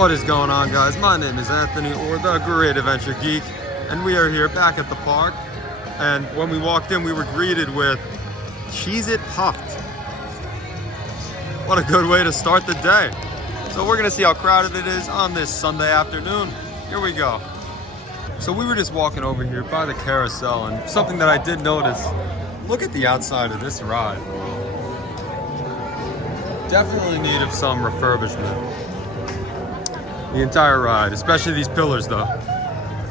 What is going on, guys? My name is Anthony, or the Great Adventure Geek, and we are here back at the park. And when we walked in, we were greeted with Cheez-It Puffed. What a good way to start the day. So we're gonna see how crowded it is on this Sunday afternoon. Here we go. So we were just walking over here by the Carousel, and something that I did notice, look at the outside of this ride. Definitely in need of some refurbishment. The entire ride, especially these pillars though.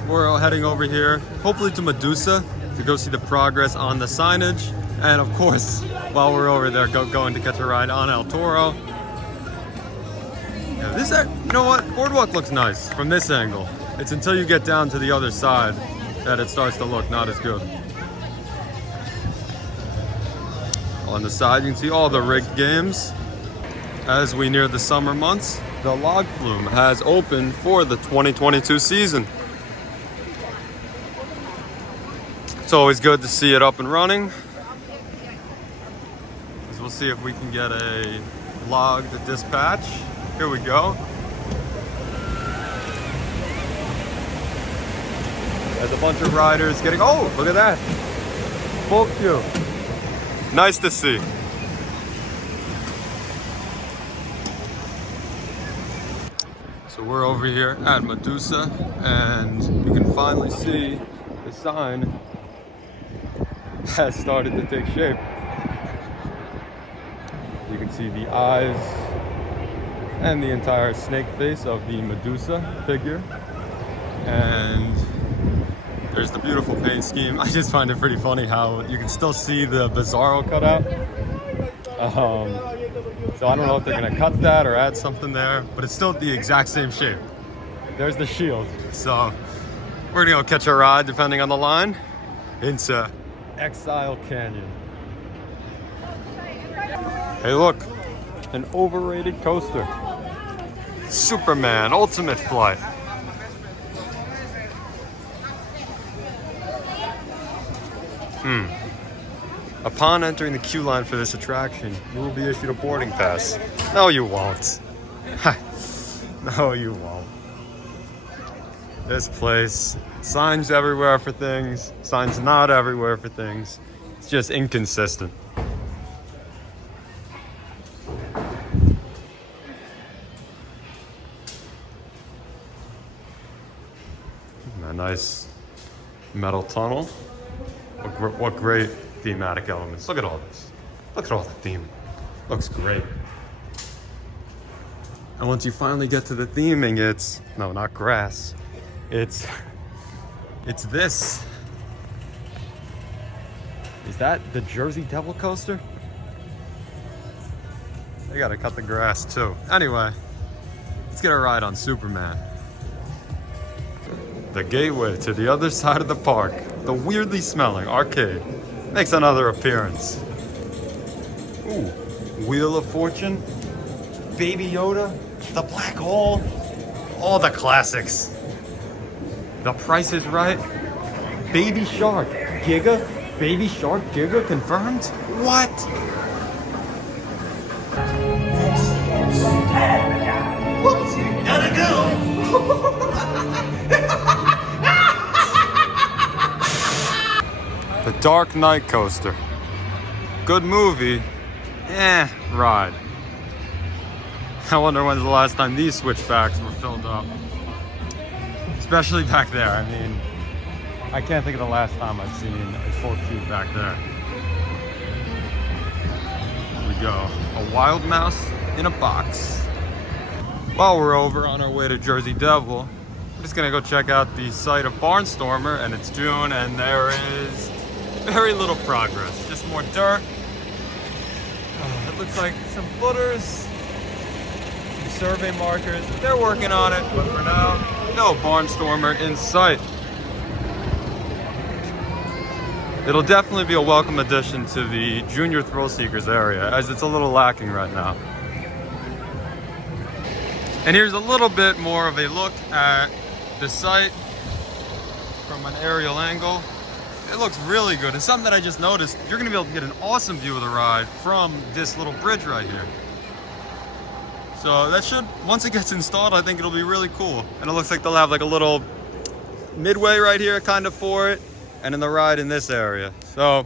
We're all heading over here, hopefully to Medusa, to go see the progress on the signage. And of course, while we're over there, going to catch a ride on El Toro. Yeah, you know what? Boardwalk looks nice from this angle. It's until you get down to the other side that it starts to look not as good. On the side, you can see all the rigged games. As we near the summer months, the log flume has opened for the 2022 season. It's always good to see it up and running. So we'll see if we can get a log to dispatch. Here we go. There's a bunch of riders getting, oh, look at that. Full queue. Nice to see. So we're over here at Medusa, and you can finally see the sign has started to take shape. You can see the eyes and the entire snake face of the Medusa figure. And there's the beautiful paint scheme. I just find it pretty funny how you can still see the Bizarro cutout. So I don't know if they're gonna cut that or add something there, but it's still the exact same shape. There's the shield. So we're gonna go catch a ride, depending on the line, into Exile Canyon. Hey look, an overrated coaster. Superman Ultimate Flight. Upon entering the queue line for this attraction, you will be issued a boarding pass. No, you won't. No, you won't. This place, signs everywhere for things, signs not everywhere for things. It's just inconsistent. A nice metal tunnel. What great thematic elements. Look at all this. Look at all the theme. Looks great. And once you finally get to the theming, it's, no, not grass. It's this. Is that the Jersey Devil coaster? They gotta cut the grass too. Anyway, let's get a ride on Superman. The gateway to the other side of the park, the weirdly smelling arcade, makes another appearance. Ooh, Wheel of Fortune, Baby Yoda, the Black Hole, all the classics. The Price is Right, Baby Shark, Giga, Baby Shark, Giga confirmed? What? Whoops, gotta go. The Dark Knight coaster. Good movie, ride. I wonder when's the last time these switchbacks were filled up. Especially back there. I mean, I can't think of the last time I've seen a full queue back there. Here we go. A wild mouse in a box. While we're over on our way to Jersey Devil, I'm just gonna go check out the site of Barnstormer, and it's June, and there is very little progress. Just more dirt. It looks like some footers, some survey markers. They're working on it, but for now, no Barnstormer in sight. It'll definitely be a welcome addition to the Junior Thrill Seekers area, as it's a little lacking right now. And here's a little bit more of a look at the site from an aerial angle. It looks really good. And something that I just noticed, you're gonna be able to get an awesome view of the ride from this little bridge right here. So that should, once it gets installed, I think it'll be really cool. And it looks like they'll have like a little midway right here kind of for it, and then the ride in this area. So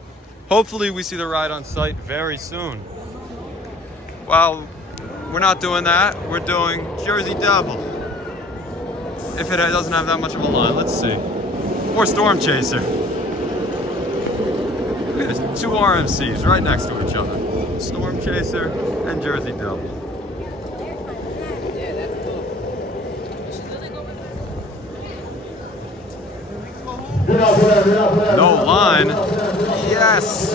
hopefully we see the ride on site very soon. Well, we're not doing that. We're doing Jersey Devil. If it doesn't have that much of a line, let's see. Or Storm Chaser. There's two RMCs right next to each other. Storm Chaser and Jersey Devil. No line. Yes.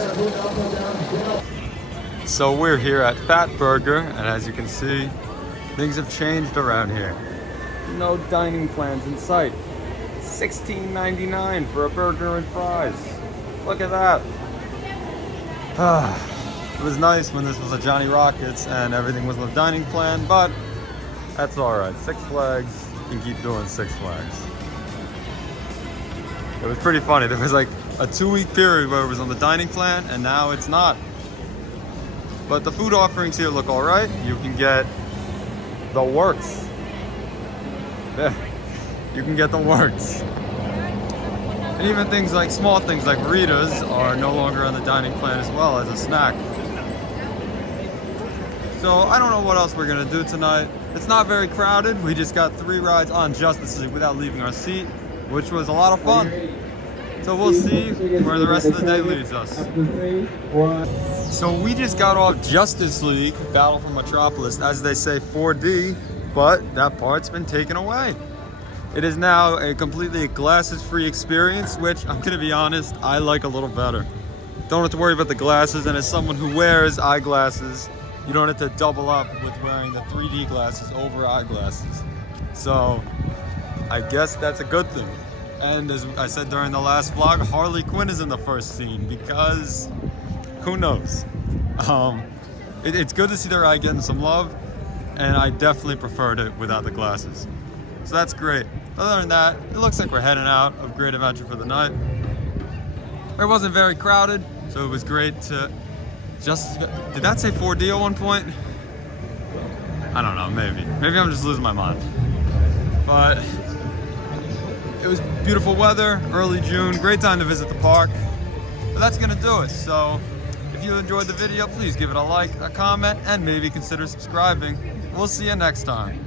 So we're here at Fat Burger, and as you can see, things have changed around here. No dining plans in sight. $16.99 for a burger and fries. Look at that. It was nice when this was a Johnny Rockets and everything was with a dining plan, but that's alright. Six Flags, you can keep doing Six Flags. It was pretty funny. There was like a 2-week period where it was on the dining plan, and now it's not. But the food offerings here look alright. You can get the works. Yeah, you can get the works. And even things like, small things like burritos are no longer on the dining plan as well as a snack. So I don't know what else we're gonna do tonight. It's not very crowded. We just got 3 rides on Justice League without leaving our seat, which was a lot of fun. So we'll see where the rest of the day leads us. So we just got off Justice League, Battle for Metropolis, as they say 4D, but that part's been taken away. It is now a completely glasses-free experience, which I'm gonna be honest, I like a little better. Don't have to worry about the glasses, and as someone who wears eyeglasses, you don't have to double up with wearing the 3D glasses over eyeglasses. So I guess that's a good thing. And as I said during the last vlog, Harley Quinn is in the first scene because who knows? It's good to see the ride getting some love, and I definitely preferred it without the glasses. So that's great. Other than that, it looks like we're heading out of Great Adventure for the night. It wasn't very crowded, so it was great to just... Did that say 4D at one point? I don't know, maybe. Maybe I'm just losing my mind. But it was beautiful weather, early June, great time to visit the park. But that's gonna do it. So if you enjoyed the video, please give it a like, a comment, and maybe consider subscribing. We'll see you next time.